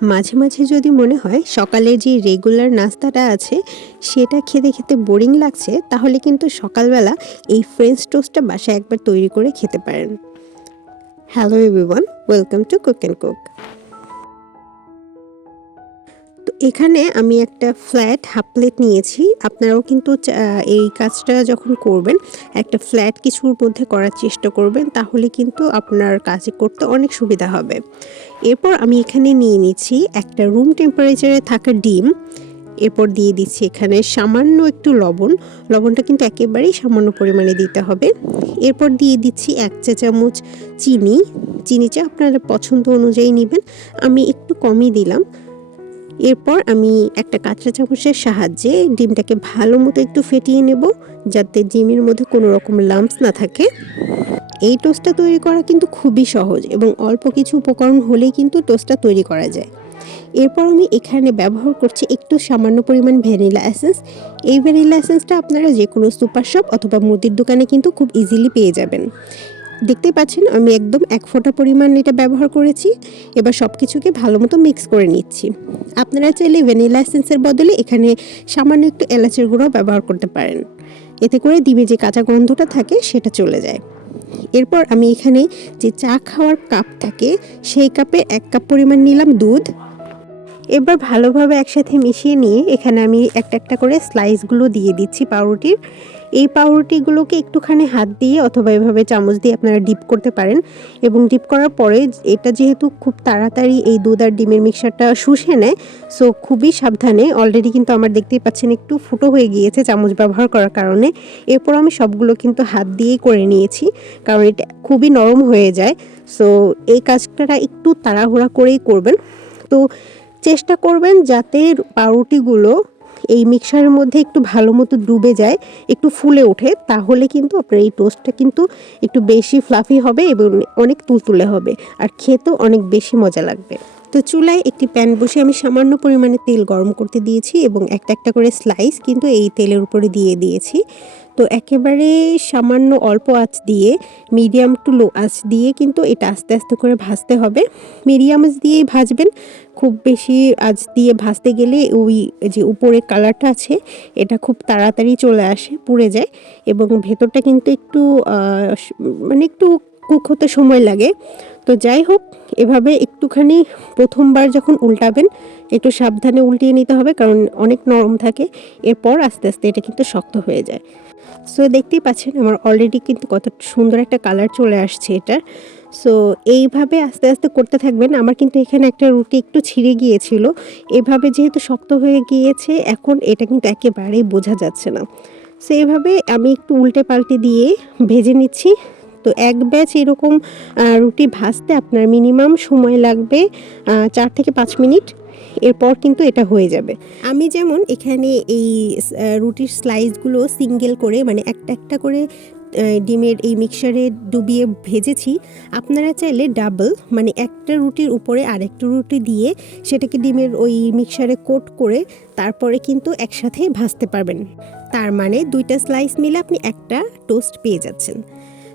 মাঝে মাঝে যদি মনে হয় সকালে যে রেগুলার নাস্তাটা আছে সেটা খেতে খেতে বোরিং লাগছে, তাহলে কিন্তু সকালবেলা এই ফ্রেঞ্চ টোস্টটা বাসায় একবার তৈরি করে খেতে পারেন। Hello everyone, welcome to cook and cook. তো এখানে আমি একটা ফ্ল্যাট হাফ প্লেট নিয়েছি। আপনারাও কিন্তু এই কাজটা যখন করবেন একটা ফ্ল্যাট কিছুর মধ্যে করার চেষ্টা করবেন, তাহলে কিন্তু আপনার কাজে করতে অনেক সুবিধা হবে। এরপর আমি এখানে নিয়ে নিচ্ছি একটা রুম টেম্পারেচারে থাকা ডিম। এরপর দিয়ে দিচ্ছি এখানে সামান্য একটু লবণ। লবণটা কিন্তু একেবারেই সামান্য পরিমাণে দিতে হবে। এরপর দিয়ে দিচ্ছি 1 চা চামচ চিনি। চিনিটা আপনারা পছন্দ অনুযায়ী নেবেন, আমি একটু কমই দিলাম। এরপর আমি একটা কাঁচা চামচের সাহায্যে ডিমটাকে ভালো মতো একটু ফেটিয়ে নেব, যাতে ডিমের মধ্যে কোনো রকম লাম্পস না থাকে। এই টোস্টটা তৈরি করা কিন্তু খুবই সহজ এবং অল্প কিছু উপকরণ হলেই কিন্তু টোস্টটা তৈরি করা যায়। এরপর আমি এখানে ব্যবহার করছি একটু সামান্য পরিমাণ ভ্যানিলা এসেন্স। এই ভ্যানিলা এসেন্সটা আপনারা যে কোনো সুপার শপ অথবা মুদির দোকানে কিন্তু খুব ইজিলি পেয়ে যাবেন। দেখতেই পাচ্ছেন আমি একদম 1 ফোঁটা পরিমাণ এটা ব্যবহার করেছি। এবার সব কিছুকে ভালো মতো মিক্স করে নিচ্ছি। আপনারা চাইলে ভ্যানিলা এসেন্সের বদলে এখানে সামান্য একটু এলাচের গুঁড়ো ব্যবহার করতে পারেন, এতে করে ডিমে যে কাঁচা গন্ধটা থাকে সেটা চলে যায়। এরপর আমি এখানে যে চা খাওয়ার কাপ থাকে সেই কাপে 1 কাপ পরিমাণ নিলাম দুধ। এবার ভালোভাবে একসাথে মিশিয়ে নিয়ে এখানে আমি একটা একটা করে স্লাইসগুলো দিয়ে দিচ্ছি পাউরুটির। এই পাউরুটিগুলোকে একটুখানি হাত দিয়ে অথবা এভাবে চামচ দিয়ে আপনারা ডিপ করতে পারেন, এবং ডিপ করার পরে এটা যেহেতু খুব তাড়াতাড়ি এই দুধ আর ডিমের মিক্সচারটা শুষে নেয়, সো খুবই সাবধানে। অলরেডি কিন্তু আমার দেখতেই পাচ্ছেন একটু ফুটো হয়ে গিয়েছে চামচ ব্যবহার করার কারণে। এরপর আমি সবগুলো কিন্তু হাত দিয়েই করে নিয়েছি, কারণ এটা খুবই নরম হয়ে যায়। সো এই কাজটা একটু তাড়াহুড়া করেই করবেন। তো চেষ্টা করবেন যাতে পাউরুটিগুলো এই মিক্সচারের মধ্যে একটু ভালো মতো ডুবে যায়, একটু ফুলে ওঠে, তাহলে কিন্তু আপনার এই টোস্টটা কিন্তু একটু বেশি ফ্লাফি হবে এবং অনেক তুলতুলে হবে, আর খেতেও অনেক বেশি মজা লাগবে। তো চুলায় একটি প্যান বসে আমি সামান্য পরিমাণে তেল গরম করতে দিয়েছি এবং একটা একটা করে স্লাইস কিন্তু এই তেলের উপরে দিয়ে দিয়েছি। তো একেবারে সামান্য অল্প আঁচ দিয়ে, মিডিয়াম টু লো আঁচ দিয়ে কিন্তু এটা আস্তে আস্তে করে ভাজতে হবে। মিডিয়াম আঁচ দিয়েই ভাজবেন, খুব বেশি আঁচ দিয়ে ভাজতে গেলে ওই যে উপরে কালারটা আছে এটা খুব তাড়াতাড়ি চলে আসে, পুড়ে যায়, এবং ভেতরটা কিন্তু একটু মানে একটু কুক হতে সময় লাগে। তো যাই হোক, এভাবে একটুখানি প্রথমবার যখন উল্টাবেন একটু সাবধানে উল্টিয়ে নিতে হবে, কারণ অনেক নরম থাকে। এরপর আস্তে আস্তে এটা কিন্তু শক্ত হয়ে যায়। সো দেখতেই পাচ্ছেন আমার অলরেডি কিন্তু কত সুন্দর একটা কালার চলে আসছে এটার। সো এইভাবে আস্তে আস্তে করতে থাকবেন। আমার কিন্তু এখানে একটা রুটি একটু ছিঁড়ে গিয়েছিল, এভাবে যেহেতু শক্ত হয়ে গিয়েছে এখন এটা কিন্তু একেবারেই বোঝা যাচ্ছে না। সো এইভাবে আমি একটু উল্টে পাল্টে দিয়ে ভেজে নিচ্ছি। তো এক ব্যাচ এরকম রুটি ভাজতে আপনার মিনিমাম সময় লাগবে 4 থেকে 5 মিনিট। এরপর কিন্তু এটা হয়ে যাবে। আমি যেমন এখানে এই রুটির স্লাইসগুলো সিঙ্গেল করে, মানে একটা একটা করে ডিমের এই মিক্সচারে ডুবিয়ে ভেজেছি, আপনারা চাইলে ডাবল, মানে একটা রুটির উপরে আরেকটা রুটি দিয়ে সেটাকে ডিমের ওই মিক্সচারে কোট করে তারপরে কিন্তু একসাথে ভাজতে পারবেন। তার মানে 2টা স্লাইস মিলে আপনি একটা টোস্ট পেয়ে যাচ্ছেন।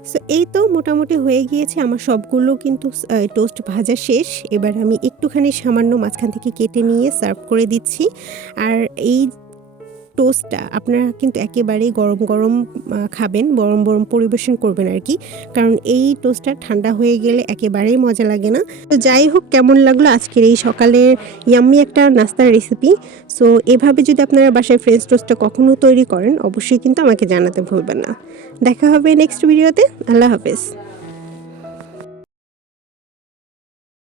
সো এই তো মোটামুটি হয়ে গিয়েছে আমার সবগুলো কিন্তু টোস্ট ভাজা শেষ। এবার আমি একটুখানি সামান্য মাঝখান থেকে কেটে নিয়ে সার্ভ করে দিচ্ছি। আর এই টোস্টটা আপনারা কিন্তু একেবারেই গরম গরম খাবেন, গরম গরম পরিবেশন করবেন আর কি, কারণ এই টোস্টটা ঠান্ডা হয়ে গেলে একেবারেই মজা লাগে না। তো যাই হোক, কেমন লাগলো আজকের এই সকালের ইয়াম্মি একটা নাস্তার রেসিপি। সো এভাবে যদি আপনারা বাসায় ফ্রেঞ্চ টোস্টটা কখনো তৈরি করেন অবশ্যই কিন্তু আমাকে জানাতে ভুলবেন না। দেখা হবে নেক্সট ভিডিওতে। আল্লাহ হাফেজ।